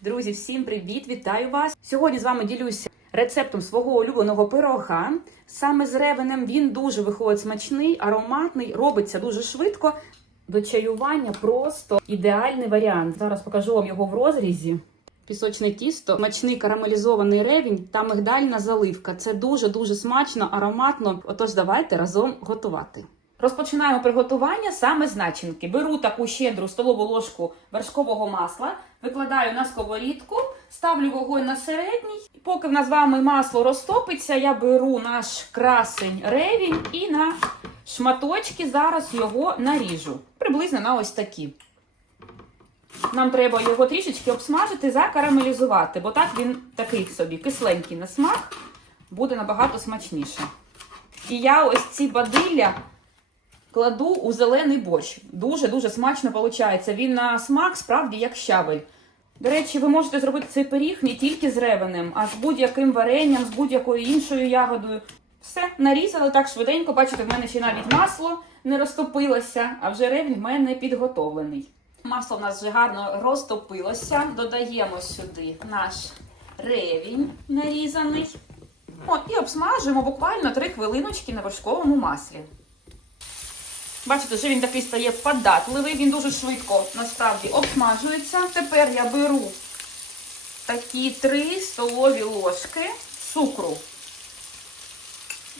Друзі, всім привіт! Вітаю вас! Сьогодні з вами ділюся рецептом свого улюбленого пирога. Саме з ревенем він дуже виходить смачний, ароматний, робиться дуже швидко. До чаювання просто ідеальний варіант. Зараз покажу вам його в розрізі. Пісочне тісто, смачний карамелізований ревінь та мигдальна заливка. Це дуже-дуже смачно, ароматно. Отож, давайте разом готувати. Розпочинаємо приготування саме з начинки. Беру таку щедру столову ложку вершкового масла, викладаю на сковорідку, ставлю вогонь на середній. І Поки в нас з вами масло розтопиться, я беру наш красень ревінь і на шматочки зараз його наріжу. Приблизно на ось такі. Нам треба його трішечки обсмажити, закарамелізувати, бо так він такий собі кисленький на смак, буде набагато смачніше. І я ось ці бадилля кладу у зелений борщ. Дуже-дуже смачно виходить. Він на смак справді як щавель. До речі, ви можете зробити цей пиріг не тільки з ревенем, а з будь-яким варенням, з будь-якою іншою ягодою. Все, нарізали так швиденько. Бачите, в мене ще навіть масло не розтопилося, а вже ревень в мене підготовлений. Масло в нас вже гарно розтопилося. Додаємо сюди наш ревінь нарізаний. От, і обсмажуємо буквально 3 хвилиночки на вершковому маслі. Бачите, що він такий стає податливий, він дуже швидко насправді обсмажується. Тепер я беру такі 3 столові ложки цукру.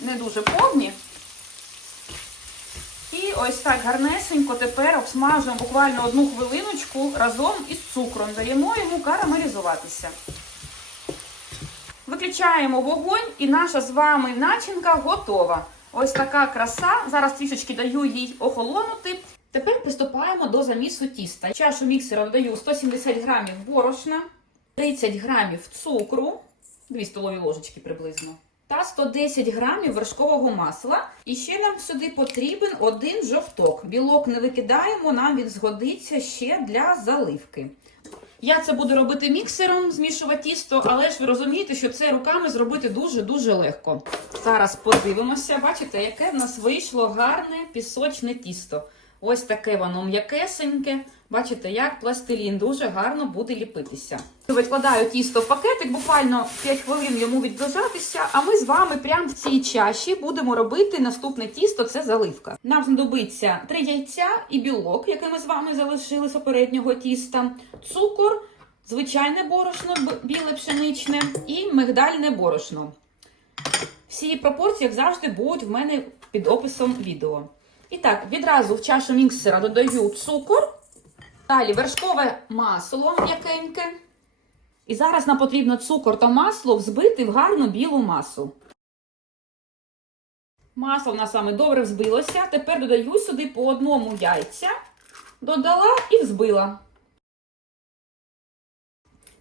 Не дуже повні. І ось так гарнесенько тепер обсмажуємо буквально одну хвилиночку разом із цукром. Даємо йому карамелізуватися. Виключаємо вогонь і наша з вами начинка готова. Ось така краса. Зараз трішечки даю їй охолонути. Тепер приступаємо до замісу тіста. Чашу міксера додаю 170 грамів борошна, 30 грамів цукру, 2 столові ложечки приблизно, та 110 грамів вершкового масла. І ще нам сюди потрібен один жовток. Білок не викидаємо, нам він згодиться ще для заливки. Я це буду робити міксером, змішувати тісто, але ж ви розумієте, що це руками зробити дуже-дуже легко. Зараз подивимося, бачите, яке в нас вийшло гарне пісочне тісто. Ось таке воно м'якесеньке. Бачите, як пластилін дуже гарно буде ліпитися. Викладаю тісто в пакетик, буквально 5 хвилин йому відлежатися, а ми з вами прямо в цій чаші будемо робити наступне тісто це заливка. Нам знадобиться 3 яйця і білок, який ми з вами залишили з попереднього тіста, цукор, звичайне борошно, біле пшеничне і мигдальне борошно. Всі пропорції, як завжди, будуть в мене під описом відео. І так, відразу в чашу міксера додаю цукор, далі вершкове масло м'якеньке. І зараз нам потрібно цукор та масло взбити в гарну білу масу. Масло в нас саме добре взбилося. Тепер додаю сюди по одному яйця, додала і взбила.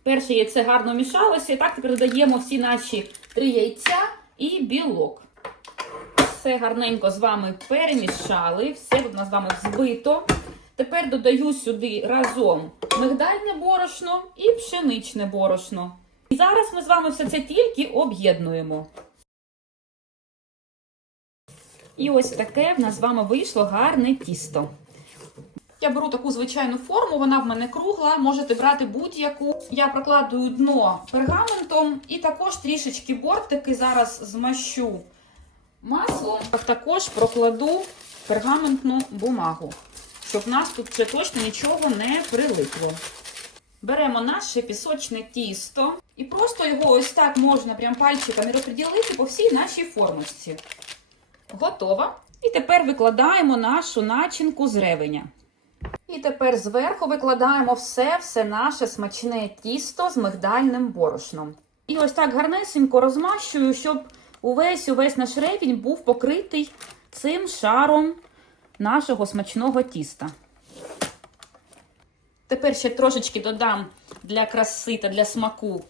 Перше яйце гарно мішалося. І так тепер додаємо всі наші три яйця і білок. Все гарненько з вами перемішали. Все у нас з вами взбито. Тепер додаю сюди разом мигдальне борошно і пшеничне борошно. І зараз ми з вами все це тільки об'єднуємо. І ось таке в нас з вами вийшло гарне тісто. Я беру таку звичайну форму, вона в мене кругла, можете брати будь-яку. Я прокладую дно пергаментом і також трішечки бортики зараз змащу маслом. Також прокладу пергаментну бумагу, щоб в нас тут ще точно нічого не прилипло. Беремо наше пісочне тісто і просто його ось так можна прям пальчиками розподілити по всій нашій формочці. Готово. І тепер викладаємо нашу начинку з ревеня. І тепер зверху викладаємо все, все наше смачне тісто з мигдальним борошном. І ось так гарнесенько розмащую, щоб увесь увесь наш ревінь був покритий цим шаром нашого смачного тіста. Тепер ще трошечки додам для краси та для смаку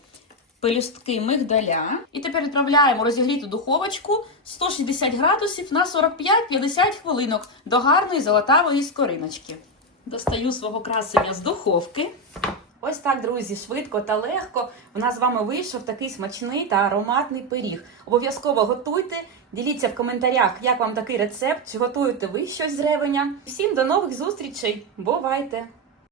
пелюстки мигдаля. І тепер відправляємо розігріту духовочку 160 градусів на 45-50 хвилинок до гарної золотавої скориночки. Достаю свого красення з духовки. Ось так, друзі, швидко та легко. У нас з вами вийшов такий смачний та ароматний пиріг. Обов'язково готуйте, діліться в коментарях, як вам такий рецепт, чи готуєте ви щось з ревеня. Всім до нових зустрічей! Бувайте!